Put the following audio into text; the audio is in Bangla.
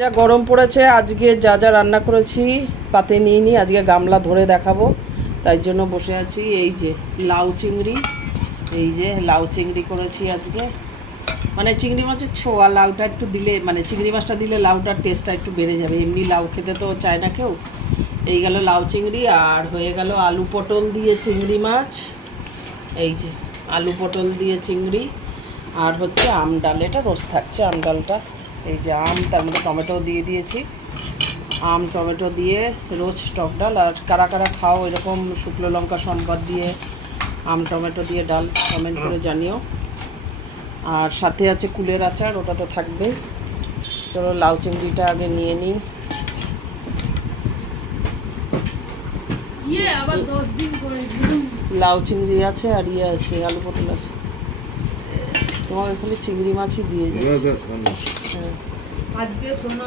যা গরম পড়েছে আজকে যা যা রান্না করেছি পাতে নিয়ে নিই, আজকে গামলা ধরে দেখাবো তাই জন্য বসে আছি। এই যে লাউ চিংড়ি, এই যে লাউ চিংড়ি করেছি আজকে। মানে চিংড়ি মাছের ছোঁয়া, লাউটা একটু দিলে মানে চিংড়ি মাছটা দিলে লাউটার টেস্টটা একটু বেড়ে যাবে, এমনি লাউ খেতে তো চায় না কেউ। এই গেল লাউ চিংড়ি, আর হয়ে গেল আলু পটল দিয়ে চিংড়ি মাছ, এই যে আলু পটল দিয়ে চিংড়ি, আর হচ্ছে আম ডাল, এটা রোজ থাকছে আম ডালটা। এই যে আম, তার মধ্যে টমেটো দিয়ে দিয়েছি, আম টমেটো দিয়ে রোজ টক ডাল। আর কারা কারা খাও এরকম শুকনো লঙ্কা সম্বাদ দিয়ে আম টমেটো দিয়ে ডাল, কমেন্ট করে জানিও। আর সাথে আছে কুলের আচার, ওটা তো থাকবেই। চলো লাউ চিংড়িটা আগে নিয়ে নিই। লাউ চিংড়ি আছে আর ইয়ে আছে আলু পটল আছে, তোমাকে খালি চিংড়ি মাছই দিয়ে যাচ্ছে। হ্যাঁ।